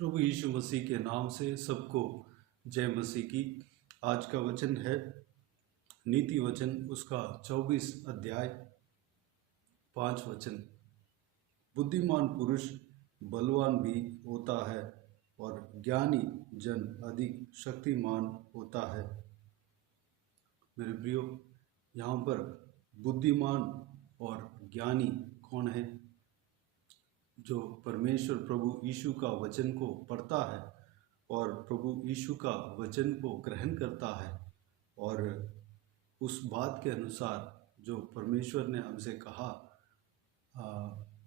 प्रभु यीशु मसीह के नाम से सबको जय मसीह की। आज का वचन है नीति वचन उसका 24 अध्याय 5 वचन। बुद्धिमान पुरुष बलवान भी होता है और ज्ञानी जन अधिक शक्तिमान होता है। मेरे प्रियो, यहाँ पर बुद्धिमान और ज्ञानी कौन है? जो परमेश्वर प्रभु यीशु का वचन को पढ़ता है और प्रभु यीशु का वचन को ग्रहण करता है और उस बात के अनुसार जो परमेश्वर ने हमसे कहा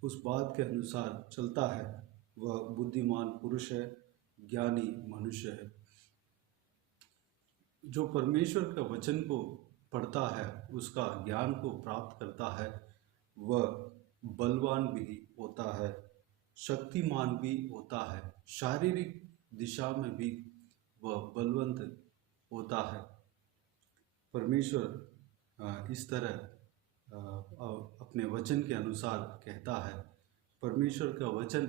उस बात के अनुसार चलता है, वह बुद्धिमान पुरुष है, ज्ञानी मनुष्य है। जो परमेश्वर का वचन को पढ़ता है, उसका ज्ञान को प्राप्त करता है, वह बलवान भी होता है, शक्तिमान भी होता है, शारीरिक दिशा में भी वह बलवंत होता है। परमेश्वर इस तरह अपने वचन के अनुसार कहता है। परमेश्वर का वचन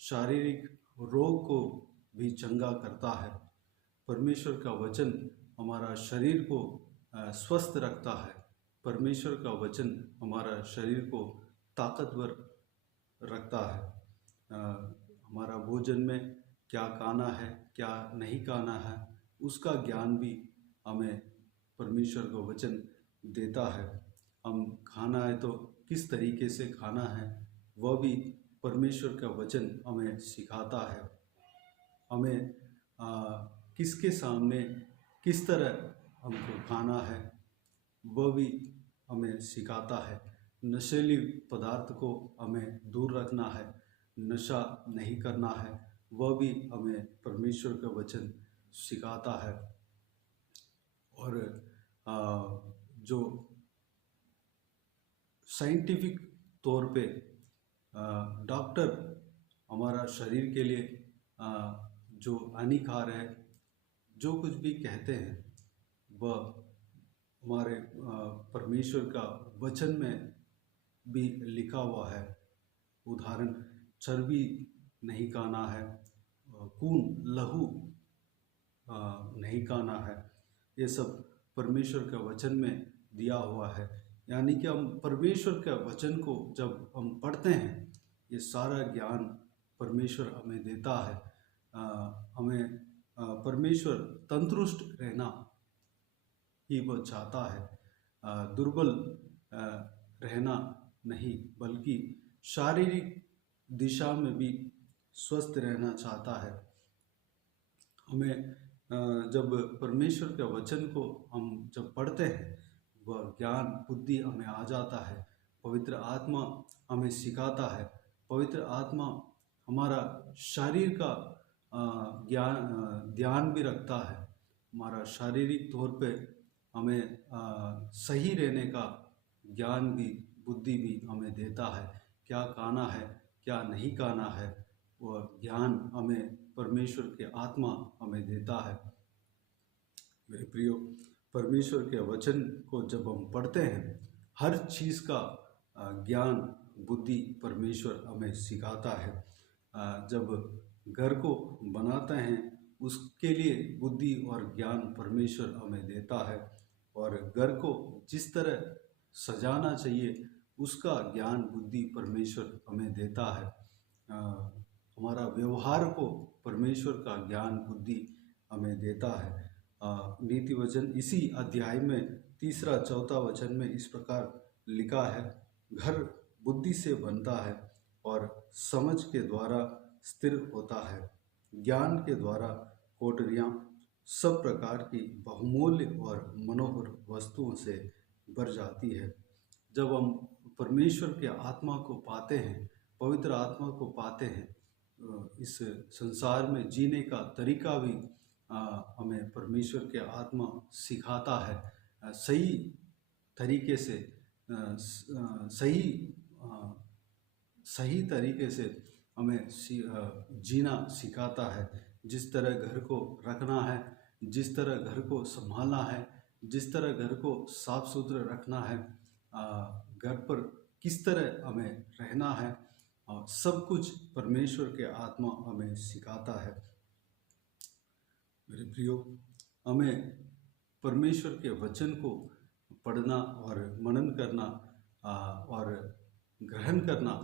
शारीरिक रोग को भी चंगा करता है। परमेश्वर का वचन हमारा शरीर को स्वस्थ रखता है। परमेश्वर का वचन हमारा शरीर को ताकतवर रखता है। हमारा भोजन में क्या खाना है, क्या नहीं खाना है, उसका ज्ञान भी हमें परमेश्वर का वचन देता है। हम खाना है तो किस तरीके से खाना है, वह भी परमेश्वर का वचन हमें सिखाता है। हमें किसके सामने किस तरह हमको खाना है, वह भी हमें सिखाता है। नशीली पदार्थ को हमें दूर रखना है, नशा नहीं करना है, वह भी हमें परमेश्वर का वचन सिखाता है। और जो साइंटिफिक तौर पे डॉक्टर हमारा शरीर के लिए जो हानिकार है, जो कुछ भी कहते हैं, वह हमारे परमेश्वर का वचन में भी लिखा हुआ है। उदाहरण, चर्बी नहीं खाना है, खून लहू नहीं खाना है, ये सब परमेश्वर का वचन में दिया हुआ है। यानी कि हम परमेश्वर का वचन को जब हम पढ़ते हैं, ये सारा ज्ञान परमेश्वर हमें देता है। हमें परमेश्वर तंदुरुस्त रहना ही वह चाहता है, दुर्बल रहना नहीं, बल्कि शारीरिक दिशा में भी स्वस्थ रहना चाहता है। हमें जब परमेश्वर के वचन को हम जब पढ़ते हैं, वह ज्ञान बुद्धि हमें आ जाता है। पवित्र आत्मा हमें सिखाता है। पवित्र आत्मा हमारा शरीर का ध्यान भी रखता है। हमारा शारीरिक तौर पे हमें सही रहने का ज्ञान भी बुद्धि भी हमें देता है। क्या खाना है, क्या नहीं खाना है, वह ज्ञान हमें परमेश्वर के आत्मा हमें देता है। मेरे प्रियो, परमेश्वर के वचन को जब हम पढ़ते हैं, हर चीज़ का ज्ञान बुद्धि परमेश्वर हमें सिखाता है। जब घर को बनाते हैं, उसके लिए बुद्धि और ज्ञान परमेश्वर हमें देता है। और घर को जिस तरह सजाना चाहिए, उसका ज्ञान बुद्धि परमेश्वर हमें देता है। हमारा व्यवहार को परमेश्वर का ज्ञान बुद्धि हमें देता है। नीति वचन इसी अध्याय में 3-4 वचन में इस प्रकार लिखा है, घर बुद्धि से बनता है और समझ के द्वारा स्थिर होता है। ज्ञान के द्वारा कोठरियाँ सब प्रकार की बहुमूल्य और मनोहर वस्तुओं से भर जाती है। जब हम परमेश्वर के आत्मा को पाते हैं, पवित्र आत्मा को पाते हैं, इस संसार में जीने का तरीका भी हमें परमेश्वर के आत्मा सिखाता है। सही तरीके से सही तरीके से हमें जीना सिखाता है। जिस तरह घर को रखना है, जिस तरह घर को संभालना है, जिस तरह घर को साफ सुथरा रखना है, घर पर किस तरह हमें रहना है, और सब कुछ परमेश्वर के आत्मा हमें सिखाता है। मेरे प्रियो, हमें परमेश्वर के वचन को पढ़ना और मनन करना और ग्रहण करना,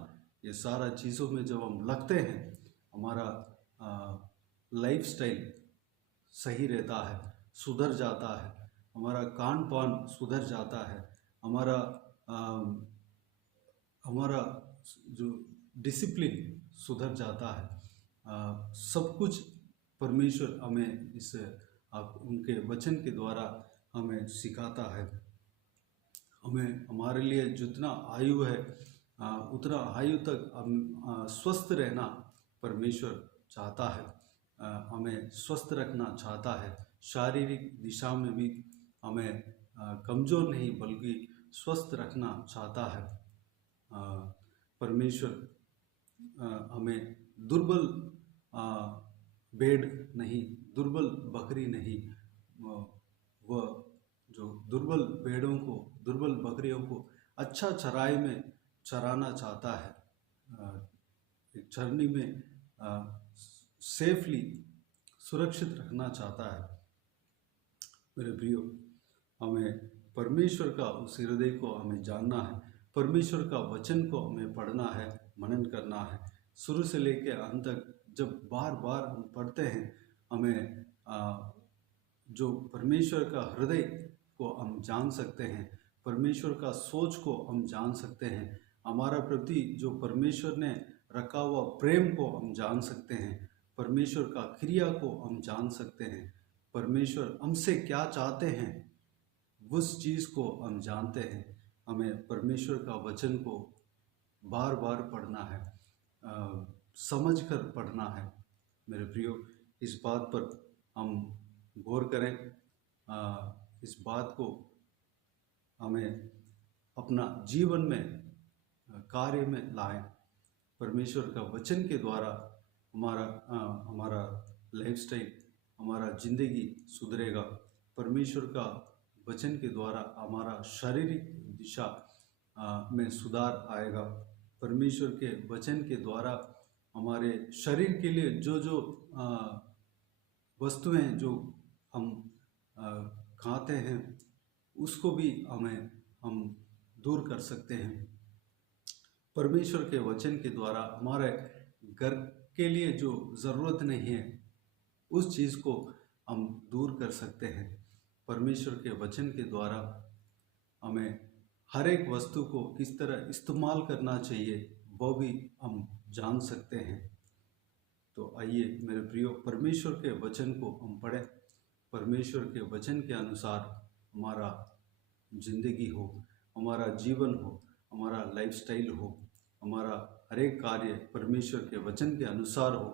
ये सारा चीज़ों में जब हम लगते हैं, हमारा लाइफस्टाइल सही रहता है, सुधर जाता है, हमारा खान पान सुधर जाता है, हमारा जो डिसिप्लिन सुधर जाता है। सब कुछ परमेश्वर हमें इस उनके वचन के द्वारा हमें सिखाता है। हमें हमारे लिए जितना आयु है उतना आयु तक हम स्वस्थ रहना परमेश्वर चाहता है। हमें स्वस्थ रखना चाहता है। शारीरिक दिशा में भी हमें कमज़ोर नहीं बल्कि स्वस्थ रखना चाहता है। परमेश्वर हमें दुर्बल भेड़ नहीं, दुर्बल बकरी नहीं, वह जो दुर्बल भेड़ों को, दुर्बल बकरियों को अच्छा चराई में चराना चाहता है। चरनी में सेफली सुरक्षित रखना चाहता है। मेरे प्रियो, हमें परमेश्वर का उस हृदय को हमें जानना है। परमेश्वर का वचन को हमें पढ़ना है, मनन करना है। शुरू से लेकर अंत तक जब बार बार हम पढ़ते हैं, हमें जो परमेश्वर का हृदय को हम जान सकते हैं, परमेश्वर का सोच को हम जान सकते हैं, हमारा प्रति जो परमेश्वर ने रखा हुआ प्रेम को हम जान सकते हैं, परमेश्वर का क्रिया को हम जान सकते हैं, परमेश्वर हमसे क्या चाहते हैं उस चीज़ को हम जानते हैं। हमें परमेश्वर का वचन को बार बार पढ़ना है, समझ कर पढ़ना है। मेरे प्रियो, इस बात पर हम गौर करें, इस बात को हमें अपना जीवन में कार्य में लाएं। परमेश्वर का वचन के द्वारा हमारा लाइफस्टाइल, हमारा ज़िंदगी सुधरेगा। परमेश्वर का वचन के द्वारा हमारा शारीरिक दिशा में सुधार आएगा। परमेश्वर के वचन के द्वारा हमारे शरीर के लिए जो जो वस्तुएं जो हम खाते हैं उसको भी हम दूर कर सकते हैं। परमेश्वर के वचन के द्वारा हमारे घर के लिए जो ज़रूरत नहीं है उस चीज़ को हम दूर कर सकते हैं। परमेश्वर के वचन के द्वारा हमें हर एक वस्तु को किस तरह इस्तेमाल करना चाहिए वो भी हम जान सकते हैं। तो आइए मेरे प्रियो, परमेश्वर के वचन को हम पढ़ें। परमेश्वर के वचन के अनुसार हमारा ज़िंदगी हो, हमारा जीवन हो, हमारा लाइफस्टाइल हो, हमारा हर एक कार्य परमेश्वर के वचन के अनुसार हो।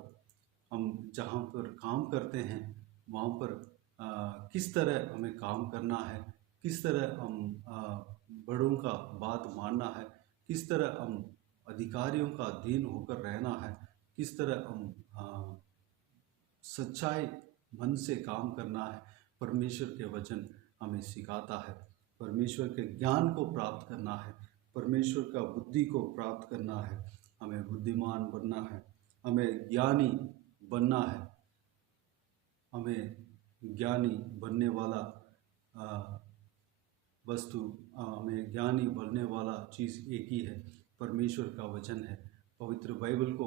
हम जहाँ पर काम करते हैं वहाँ पर किस तरह हमें काम करना है, किस तरह हम बड़ों का बात मानना है, किस तरह हम अधिकारियों का अधीन होकर रहना है, किस तरह हम सच्चाई मन से काम करना है। परमेश्वर के वचन हमें सिखाता है। परमेश्वर के ज्ञान को प्राप्त करना है, परमेश्वर का बुद्धि को प्राप्त करना है, हमें बुद्धिमान बनना है, हमें ज्ञानी बनना है। हमें ज्ञानी बनने वाला वस्तु, हमें ज्ञानी बनने वाला चीज़ एक ही है, परमेश्वर का वचन है। पवित्र बाइबल को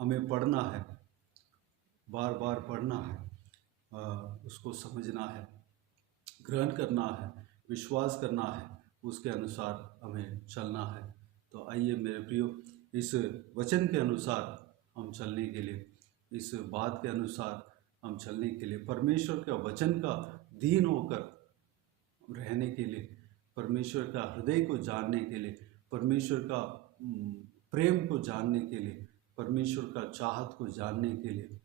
हमें पढ़ना है, बार बार पढ़ना है, उसको समझना है, ग्रहण करना है, विश्वास करना है, उसके अनुसार हमें चलना है। तो आइए मेरे प्रियो, इस वचन के अनुसार हम चलने के लिए, इस बात के अनुसार हम चलने के लिए, परमेश्वर का वचन का अधीन होकर रहने के लिए, परमेश्वर का हृदय को जानने के लिए, परमेश्वर का प्रेम को जानने के लिए, परमेश्वर का चाहत को जानने के लिए,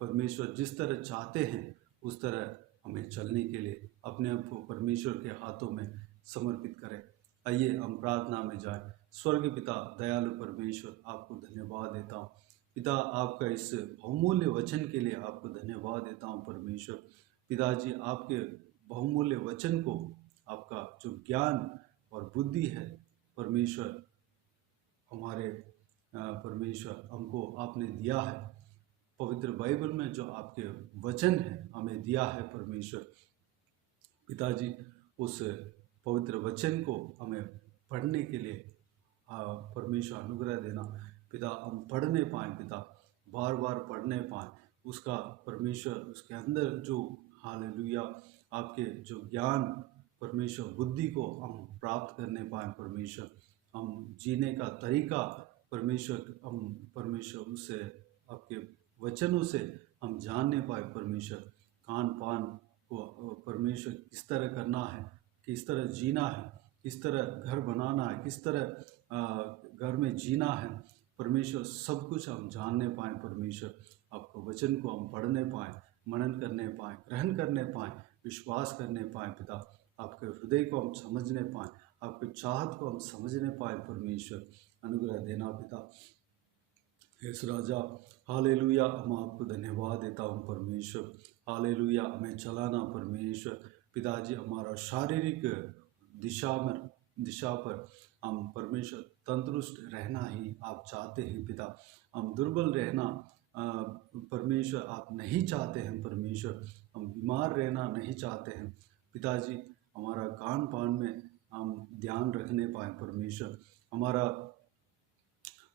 परमेश्वर जिस तरह चाहते हैं उस तरह हमें चलने के लिए अपने आप को परमेश्वर के हाथों में समर्पित करें। आइए हम प्रार्थना में जाएं। स्वर्ग पिता, दयालु परमेश्वर, आपको धन्यवाद देता हूँ पिता, आपका इस बहुमूल्य वचन के लिए आपको धन्यवाद देता हूँ परमेश्वर। पिताजी, आपके बहुमूल्य वचन को, आपका जो ज्ञान और बुद्धि है परमेश्वर, हमारे परमेश्वर हमको आपने दिया है। पवित्र बाइबल में जो आपके वचन है हमें दिया है परमेश्वर पिताजी, उस पवित्र वचन को हमें पढ़ने के लिए परमेश्वर अनुग्रह देना पिता। हम पढ़ने पाएँ पिता, बार बार पढ़ने पाएँ उसका परमेश्वर, उसके अंदर जो हालेलुया आपके जो ज्ञान परमेश्वर बुद्धि को हम प्राप्त करने पाएँ परमेश्वर। हम जीने का तरीका परमेश्वर, हम परमेश्वर उससे आपके वचनों से हम जानने पाए परमेश्वर। खान पान को परमेश्वर किस तरह करना है, किस तरह जीना है, किस तरह घर बनाना है, किस तरह घर में जीना है परमेश्वर, सब कुछ हम जानने पाएँ परमेश्वर। आपको वचन को हम पढ़ने पाएँ, मनन करने पाएँ, ग्रहण करने पाएँ, विश्वास करने पाएँ पिता। आपके हृदय को हम समझने पाएँ, आपके चाहत को हम समझने पाएँ परमेश्वर। अनुग्रह देना पिता। यस राजा, हालेलुया। हम आपको धन्यवाद देता हूँ परमेश्वर। हालेलुया। हमें चलाना परमेश्वर पिताजी, हमारा शारीरिक दिशा पर हम परमेश्वर तंदुरुस्त रहना ही आप चाहते हैं पिता। हम दुर्बल रहना परमेश्वर आप नहीं चाहते हैं परमेश्वर। हम बीमार रहना नहीं चाहते हैं पिताजी। हमारा खान पान में हम ध्यान रखने पाएँ परमेश्वर। हमारा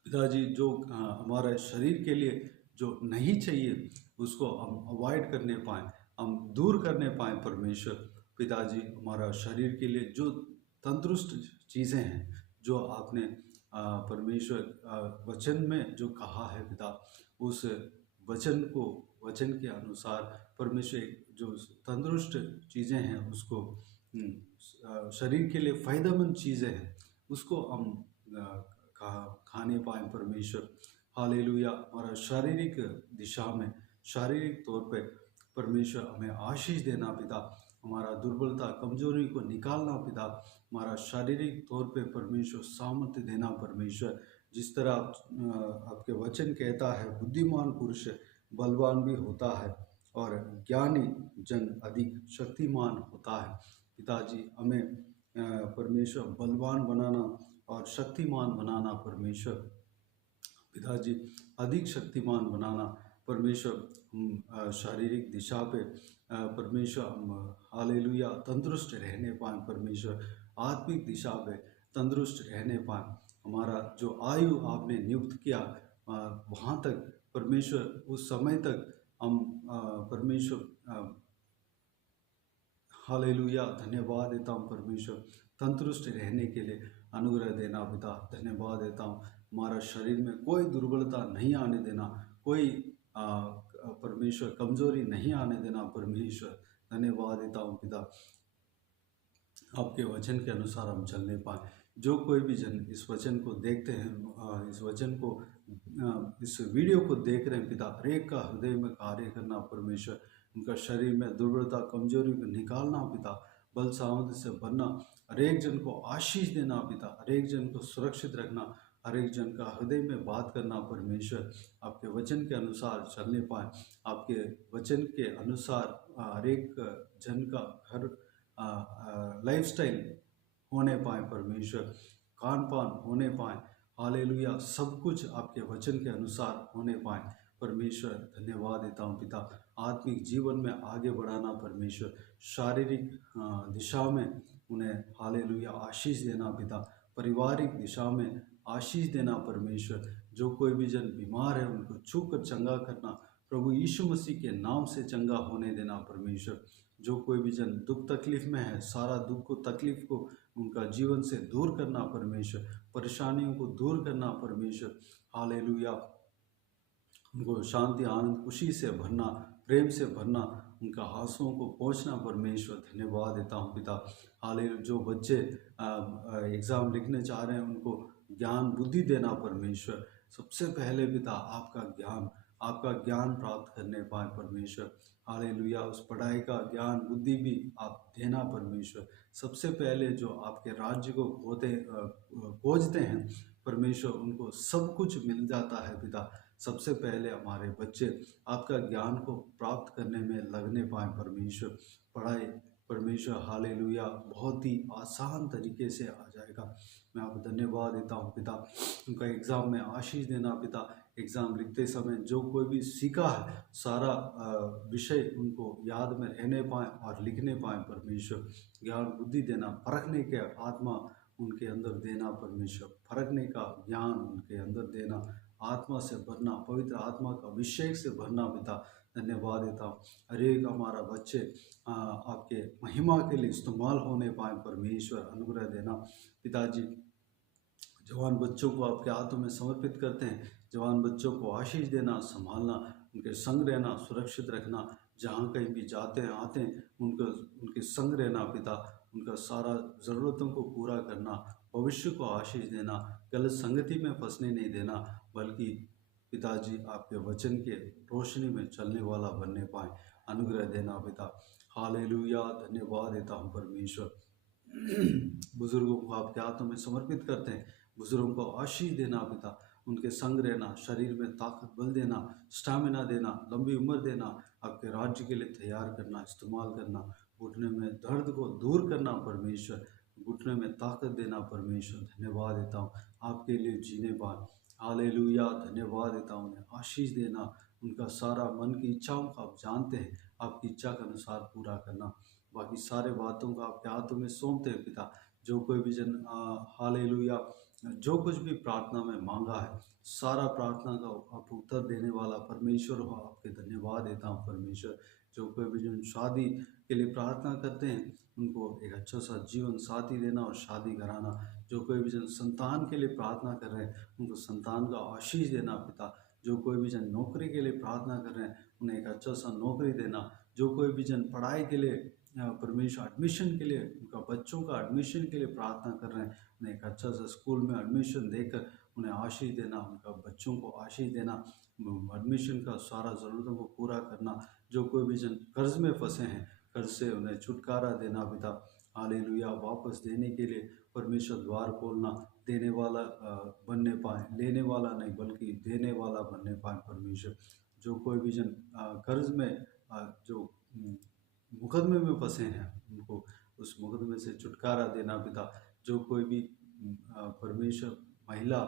पिताजी जो हमारे शरीर के लिए जो नहीं चाहिए उसको हम अवॉइड करने पाएँ, हम दूर करने पाएँ परमेश्वर पिताजी। हमारा शरीर के लिए जो तंदुरुस्त चीज़ें हैं, जो आपने परमेश्वर वचन में जो कहा है पिता, उस वचन के अनुसार परमेश्वर जो तंदुरुस्त चीज़ें हैं उसको शरीर के लिए फ़ायदेमंद चीज़ें हैं उसको हम खाने पाएँ परमेश्वर। हालेलुया। हमारा शारीरिक दिशा में, शारीरिक तौर पे परमेश्वर हमें आशीष देना पिता। हमारा दुर्बलता कमजोरी को निकालना पिता। हमारा शारीरिक तौर पे परमेश्वर सामर्थ्य देना परमेश्वर। जिस तरह आपके वचन कहता है, बुद्धिमान पुरुष बलवान भी होता है और ज्ञानी जन अधिक शक्तिमान होता है पिताजी। हमें परमेश्वर बलवान बनाना और शक्तिमान बनाना परमेश्वर पिताजी, अधिक शक्तिमान बनाना परमेश्वर। शारीरिक दिशा पे परमेश्वर हम हालेलुया तंदुरुस्त रहने पाएँ परमेश्वर। आत्मिक दिशा पे तंदुरुस्त रहने पाएँ। हमारा जो आयु आपने नियुक्त किया वहाँ तक परमेश्वर, उस समय तक हम परमेश्वर हालेलुया धन्यवाद देता हूँ परमेश्वर। तंदुरुस्त रहने के लिए अनुग्रह देना पिता। धन्यवाद देता हूँ। हमारा शरीर में कोई दुर्बलता नहीं आने देना, कोई परमेश्वर कमजोरी नहीं आने देना परमेश्वर। धन्यवाद देता हूँ पिता। आपके वचन के अनुसार हम चलने पाएँ। जो कोई भी जन इस वचन को देखते हैं, इस वचन को इस वीडियो को देख रहे हैं पिता, हर एक का हृदय में कार्य करना परमेश्वर। उनका शरीर में दुर्बलता कमजोरी को निकालना पिता, बल सामर्थ्य से भरना, हर एक जन को आशीष देना पिता, हर एक जन को सुरक्षित रखना, हर एक जन का हृदय में बात करना परमेश्वर। आपके वचन के अनुसार चलने पाएँ, आपके वचन के अनुसार हर एक जन का हर लाइफस्टाइल होने पाए परमेश्वर, खान पान होने पाए। हालेलुया। सब कुछ आपके वचन के अनुसार होने पाए परमेश्वर। धन्यवाद देता हूँ पिता। आत्मिक जीवन में आगे बढ़ाना परमेश्वर, शारीरिक दिशा में उन्हें हालेलुया आशीष देना पिता, पारिवारिक दिशा में आशीष देना परमेश्वर। जो कोई भी जन बीमार है उनको छू कर चंगा करना, प्रभु यीशु मसीह के नाम से चंगा होने देना परमेश्वर। जो कोई भी जन दुख तकलीफ में है, सारा दुख को तकलीफ को उनका जीवन से दूर करना परमेश्वर, परेशानियों को दूर करना परमेश्वर। हालेलुया। उनको शांति आनंद खुशी से भरना, प्रेम से भरना, उनका आंसुओं को पहुँचना परमेश्वर। धन्यवाद देता हूँ पिता। हालेलुया। जो बच्चे एग्ज़ाम लिखने चाह रहे हैं उनको ज्ञान बुद्धि देना परमेश्वर। सबसे पहले पिता आपका ज्ञान प्राप्त करने पाए परमेश्वर। हालेलुया। उस पढ़ाई का ज्ञान बुद्धि भी आप देना परमेश्वर। सबसे पहले जो आपके राज्य को खोजते हैं परमेश्वर, उनको सब कुछ मिल जाता है पिता। सबसे पहले हमारे बच्चे आपका ज्ञान को प्राप्त करने में लगने पाए परमेश्वर। पढ़ाई परमेश्वर हालेलुया बहुत ही आसान तरीके से आ जाएगा। मैं आपको धन्यवाद देता हूँ पिता, उनका एग्ज़ाम में आशीष देना पिता। एग्ज़ाम लिखते समय जो कोई भी सीखा है सारा विषय उनको याद में रहने पाएँ और लिखने पाएँ परमेश्वर। ज्ञान बुद्धि देना, परखने के आत्मा उनके अंदर देना परमेश्वर, परखने का ज्ञान उनके अंदर देना, आत्मा से भरना, पवित्र आत्मा का अभिषेक से भरना पिता। धन्यवाद देता हूँ। हर एक हमारा बच्चे आपके महिमा के लिए इस्तेमाल होने पाए परमेश्वर, अनुग्रह देना पिताजी। जवान बच्चों को आपके हाथों में समर्पित करते हैं। जवान बच्चों को आशीष देना, संभालना, उनके संग रहना, सुरक्षित रखना, जहाँ कहीं भी जाते हैं आते हैं उनके संग रहना पिता। उनका सारा ज़रूरतों को पूरा करना, भविष्य को आशीष देना, गलत संगति में फंसने नहीं देना, बल्कि पिताजी आपके वचन के रोशनी में चलने वाला बनने पाए, अनुग्रह देना पिता। हालेलुया, धन्यवाद देता हूँ परमेश्वर। बुजुर्गों को आपके हाथों में समर्पित करते हैं। बुजुर्गों को आशीष देना पिता, उनके संग रहना, शरीर में ताकत बल देना, स्टैमिना देना, लंबी उम्र देना, आपके राज्य के लिए तैयार करना, इस्तेमाल करना, घुटने में दर्द को दूर करना परमेश्वर, घुटने में ताकत देना परमेश्वर। धन्यवाद देता हूँ आपके लिए जीने पाए। हालेलुया, धन्यवाद देता हूँ। उन्हें आशीष देना, उनका सारा मन की इच्छाओं को आप जानते हैं, आपकी इच्छा के अनुसार पूरा करना। बाकी सारे बातों को आपके हाथों में सौंपते हैं पिता। जो कोई भी जन हालेलुया जो कुछ भी प्रार्थना में मांगा है, सारा प्रार्थना का आप उत्तर देने वाला परमेश्वर हो, आपके धन्यवाद देता हूँ परमेश्वर। जो कोई भी जन शादी के लिए प्रार्थना करते हैं, उनको एक अच्छा सा जीवन साथी देना और शादी कराना। जो कोई भी जन संतान के लिए प्रार्थना कर रहे हैं, उनको संतान का आशीष देना पिता। जो कोई भी जन नौकरी के लिए प्रार्थना कर रहे हैं, उन्हें एक अच्छा सा नौकरी देना। जो कोई भी जन पढ़ाई के लिए परमेश्वर एडमिशन के लिए, उनका बच्चों का एडमिशन के लिए प्रार्थना कर रहे हैं, उन्हें एक अच्छा सा स्कूल में एडमिशन देकर उन्हें आशीष देना, उनका बच्चों को आशीष देना, एडमिशन का सारा ज़रूरतों को पूरा करना। जो कोई भी जन कर्ज में फंसे हैं, कर्ज से उन्हें छुटकारा देना पिता। हालेलुया, वापस देने के लिए परमेश्वर द्वार खोलना, देने वाला बनने पाए, लेने वाला नहीं बल्कि देने वाला बनने पाए परमेश्वर। जो कोई भी जन कर्ज में जो मुकदमे में फंसे हैं, उनको उस मुकदमे से छुटकारा देना पिता। जो कोई भी परमेश्वर महिला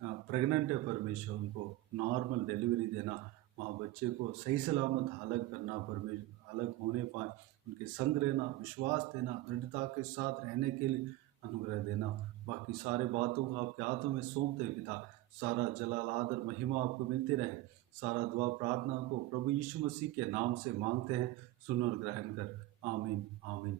प्रेग्नेंट है परमेश्वर, उनको नॉर्मल डिलीवरी देना, माँ बच्चे को सही सलामत अलग करना परमेश्वर, अलग होने पाए, उनके संग रहना, विश्वास देना, दृढ़ता के साथ रहने के लिए अनुग्रह देना। बाकी सारे बातों को आपके हाथों में सौंपते पिता। सारा जलाल आदर महिमा आपको मिलती रहे। सारा दुआ प्रार्थना को प्रभु यीशु मसीह के नाम से मांगते हैं, सुन और ग्रहण कर। आमीन आमीन।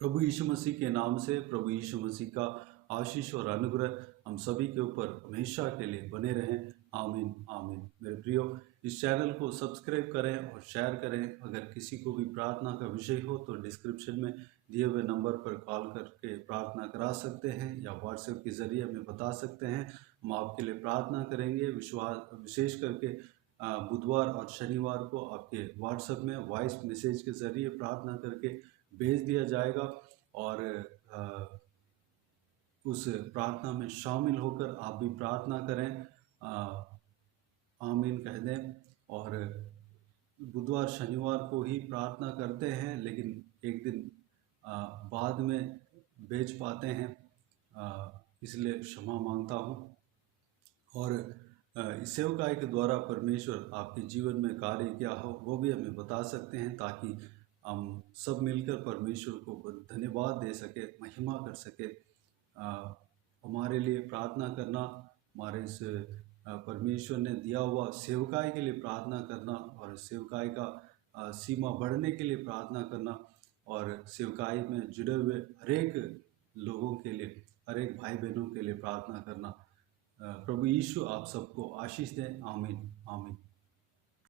प्रभु यीशु मसीह के नाम से प्रभु यीशु मसीह का आशीष और अनुग्रह हम सभी के ऊपर हमेशा के लिए बने रहें। आमीन आमीन। मेरे प्रियो, इस चैनल को सब्सक्राइब करें और शेयर करें। अगर किसी को भी प्रार्थना का विषय हो तो डिस्क्रिप्शन में दिए हुए नंबर पर कॉल करके प्रार्थना करा सकते हैं या व्हाट्सएप के ज़रिए हमें बता सकते हैं। हम आपके लिए प्रार्थना करेंगे। विशेष करके बुधवार और शनिवार को आपके व्हाट्सएप में वॉइस मैसेज के ज़रिए प्रार्थना करके भेज दिया जाएगा और उस प्रार्थना में शामिल होकर आप भी प्रार्थना करें, आमीन कह दें। और बुधवार शनिवार को ही प्रार्थना करते हैं, लेकिन एक दिन बाद में भेज पाते हैं, इसलिए क्षमा मांगता हूँ। और इस सेवकाई के द्वारा परमेश्वर आपके जीवन में कार्य क्या हो वो भी हमें बता सकते हैं, ताकि हम सब मिलकर परमेश्वर को धन्यवाद दे सके, महिमा कर सके। हमारे लिए प्रार्थना करना, हमारे इस परमेश्वर ने दिया हुआ सेवकाई के लिए प्रार्थना करना और सेवकाई का सीमा बढ़ने के लिए प्रार्थना करना और सेवकाई में जुड़े हुए हरेक लोगों के लिए, हरेक भाई बहनों के लिए प्रार्थना करना। प्रभु यीशु आप सबको आशीष दें। आमीन आमीन।